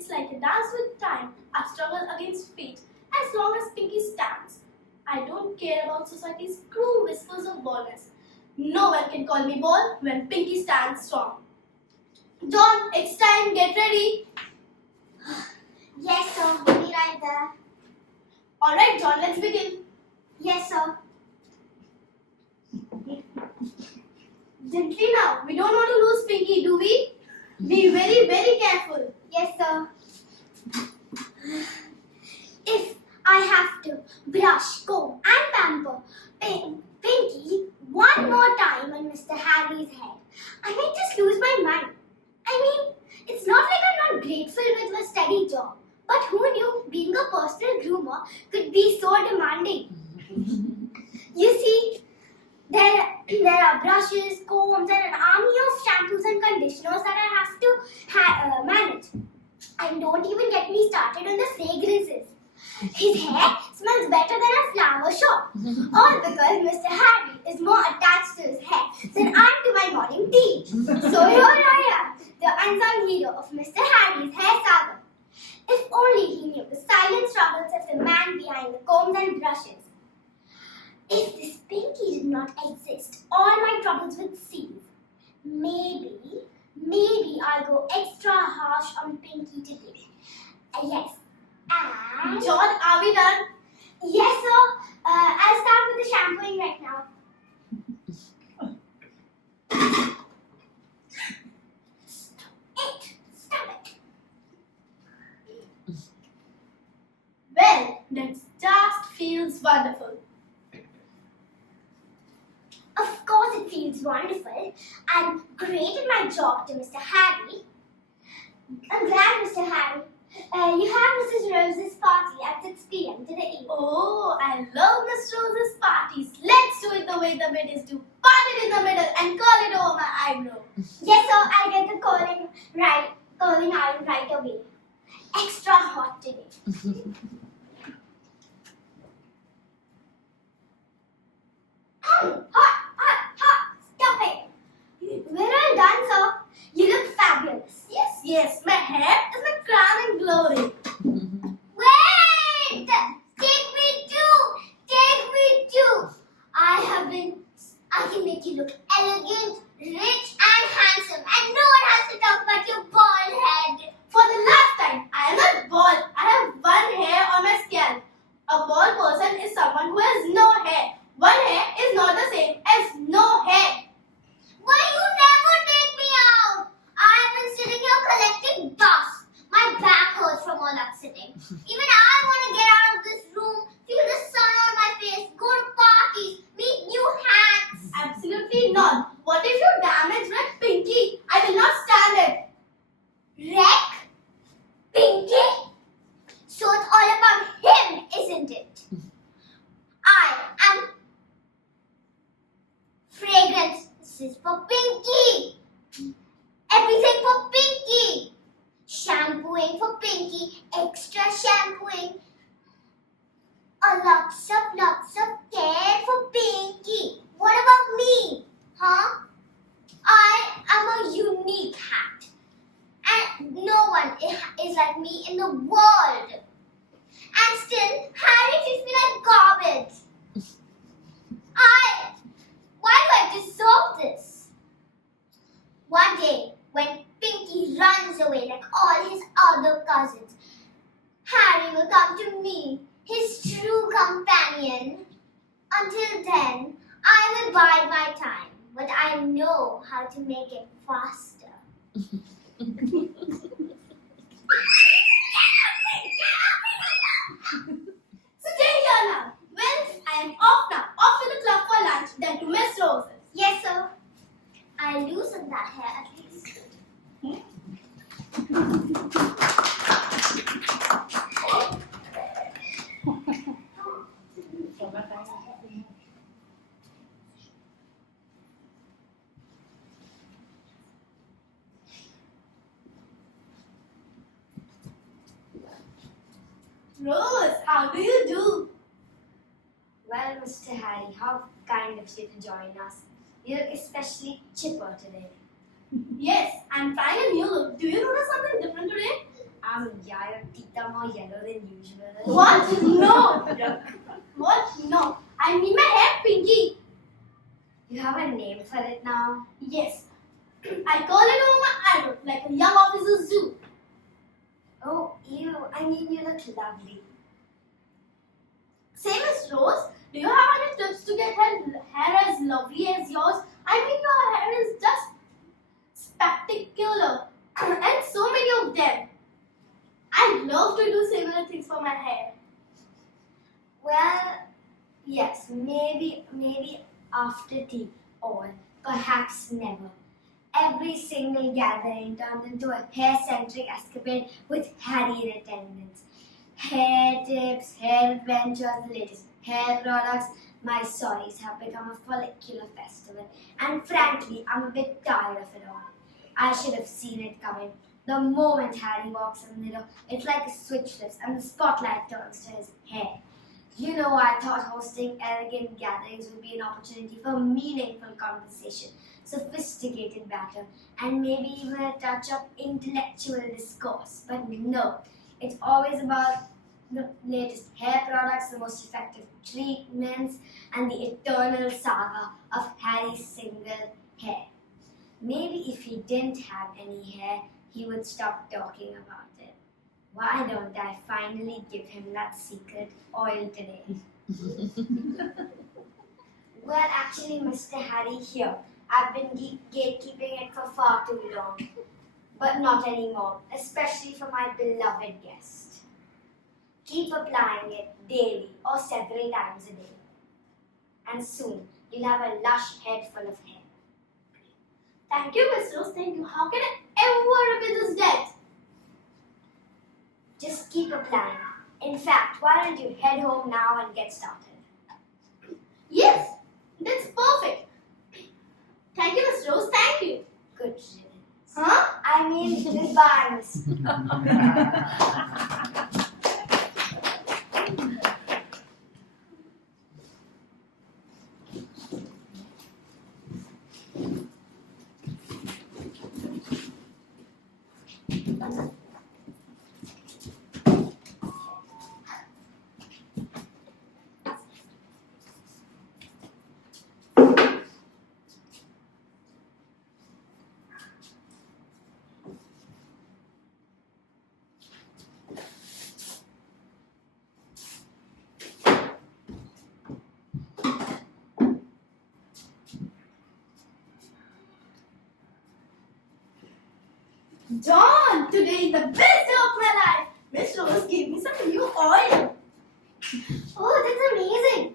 It's like a dance with time. I struggle against fate as long as Pinky stands. I don't care about society's cruel whispers of baldness. No one can call me bald when Pinky stands strong. John, it's time. Get ready. Yes, sir. We'll be right there. All right, John. Let's begin. Yes, sir. Gently now. We don't want to lose Pinky, do we? Be very, very careful. Yes, sir. If I have to brush, comb, and pamper Pinky one more time on Mr. Harry's head, I might just lose my mind. I mean, it's not like I'm not grateful with my steady job, but who knew being a personal groomer could be so demanding? You see, there are brushes, combs, and an army of shampoos and conditioners that I have to manage. And don't even get me started on the fragrances. His hair smells better than a flower shop. All because Mr. Harry is more attached to his hair than I am to my morning tea. So here I am, the unsung hero of Mr. Harry's hair saga. If only he knew the silent struggles of the man behind the combs and brushes. If this Pinky did not exist, all my troubles would cease. Maybe I'll go extra harsh on Pinky today. Yes. And... John, are we done? Yes, sir. I'll start with the shampooing right now. Stop it. Well, that just feels wonderful. Of course it feels wonderful. I'm great at my job to Mr. Harry. I'm glad, Mr. Harry. You have Mrs. Rose's party at 6 p.m. today. Oh, I love Miss Rose's parties. Let's do it the way the ladies do. Part it in the middle and curl it over my eyebrow. Yes, sir. I'll get the curling iron right away. Extra hot today. Hot. Stop it. We're all done, sir. You look fabulous. Yes, my hair is my crown and glory. Wait! Take me too! I can make you look elegant, rich, and handsome, and no one has to talk about your bald head. For the last time, I am not bald. I have one hair on my scalp. A bald person is someone who has no hair. One hair is not the same as no hair. Why you never take me out? I have been sitting here collecting dust. My back hurts from all that sitting. Even I want to get out of this room, feel the sun on my face, go to parties, meet new hats. Absolutely not. What if you damage my Pinky? I will not stand it. Wreck? Pinky? So it's all about him, isn't it? I am fragrances for Pinky. Everything for Pinky. Shampooing for Pinky. Extra shampooing. Lots of care for Pinky. What about me? Huh? I am a unique hat. And no one is like me in the world. And still, Harry treats me like garbage. Why do I deserve this? One day, when Pinky runs away like all his other cousins, Harry will come to me, his true companion. Until then, I will bide my time, but I know how to make it faster. Stay here now. Well, I am off now. Off to the club for lunch, then to Miss Rose's. Yes, sir. I loosened that hair at least. Rose, how do you do? Well, Mr. Harry, how kind of you to join us. You look especially chipper today. Yes, I'm trying a new look. Do you notice something different today? Yeah, your teeth are more yellow than usual. What? No. What? No. I mean my hair, Pinky. You have a name for it now? Yes. I call it over my eyebrow like a young officer zoo. Oh, ew. I mean, you look lovely. Same as Rose. Do you have any tips to get hair as lovely as yours? I mean, your hair is just spectacular. And so many of them. I'd love to do similar things for my hair. Well, yes, maybe after tea, or perhaps never. Every single gathering turned into a hair-centric escapade with Harry in attendance. Hair tips, hair adventures, the latest hair products. My stories have become a follicular festival, and frankly, I'm a bit tired of it all. I should have seen it coming. The moment Harry walks in the door, it's like a switch flips and the spotlight turns to his hair. You know, I thought hosting elegant gatherings would be an opportunity for meaningful conversation, sophisticated banter, and maybe even a touch of intellectual discourse. But no, it's always about the latest hair products, the most effective treatments, and the eternal saga of Harry's single hair. Maybe if he didn't have any hair, he would stop talking about it. Why don't I finally give him that secret oil today? Well, actually, Mr. Harry, here. I've been gatekeeping it for far too long. But not anymore, especially for my beloved guest. Keep applying it daily or several times a day. And soon, you'll have a lush head full of hair. Thank you, Miss Rose. Thank you. How can I ever repay this debt? Just keep applying. In fact, why don't you head home now and get started? Yes, that's perfect. Thank you, Miss Rose. Thank you. Good riddance. Huh? I mean, goodbye, Miss. Dawn, today is the best day of my life. Miss Rose gave me some new oil. Oh, that's amazing.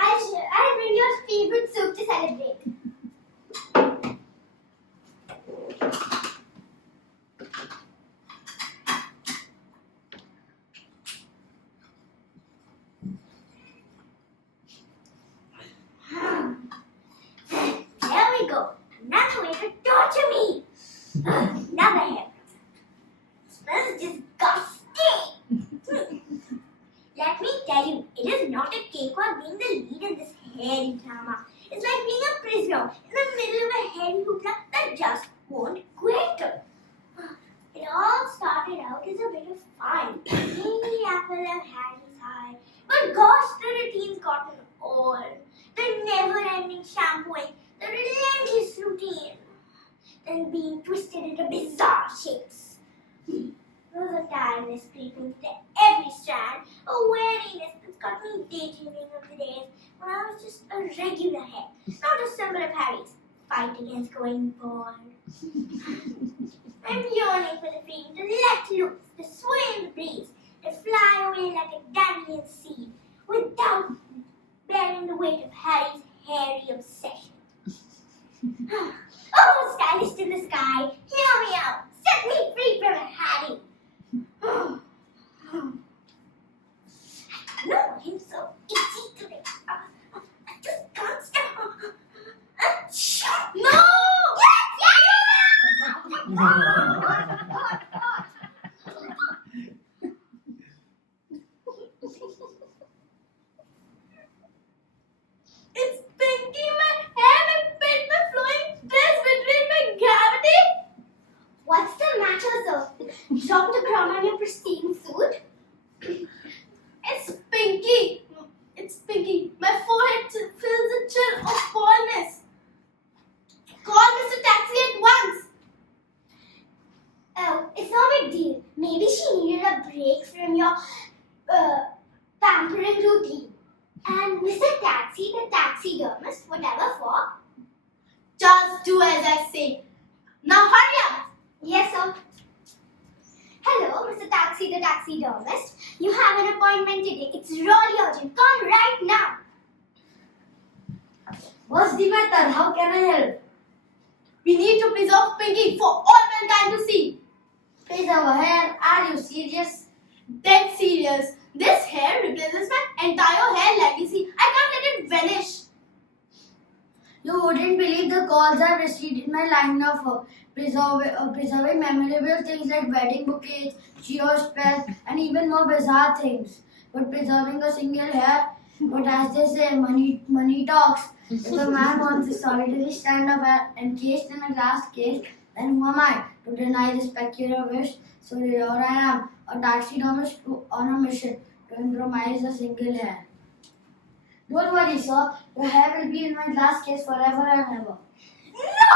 I'll bring your favorite soup to celebrate. There we go. Another way to torture me. Another hair. Smells disgusting. Let me tell you, it is not a cakewalk being the lead in this hairy drama. It's like being a prisoner in the middle of a hairy hoopla that just won't quit. It all started out as a bit of fun. Maybe apple of Harry's eye. But gosh, the routine's gotten old. The never-ending shampooing, the relentless routine, then being twisted into bizarre shapes. There was a tiredness creeping into every strand, a weariness that's got me daydreaming of the days when I was just a regular hair, not a symbol of Harry's fight against going bald. I'm yearning for the freedom to let loose, to sway in the breeze, to fly away like a dandelion seed, without bearing the weight of Harry's hairy obsession. Oh, stylist in the sky, hear me out. Set me free from Harry. I know him so itchy today. I just can't stop. No! It's Pinky, my hair, my pit, my flowing dress betrayed my gravity. What a break from your pampering routine. And Mr. Taxi, the taxidermist, whatever for? Just do as I say. Now hurry up! Yes, sir. Hello, Mr. Taxi, the taxidermist. You have an appointment today. It's really urgent. Come right now. What's the matter? How can I help? We need to preserve Pinky for all mankind to see. Preserve her hair. Are you serious? Dead serious. This hair represents my entire hair legacy. I can't let it vanish. You wouldn't believe the calls I've received in my line of preserving memorable things like wedding bouquets, geospells, and even more bizarre things. But preserving a single hair, but as they say, money talks. If a man wants a solitary strand of hair encased in a glass case, then who am I to deny this peculiar wish? So here I am, a taxidermist on a mission to improvise a single hair. Don't worry, sir. Your hair will be in my glass case forever and ever. No!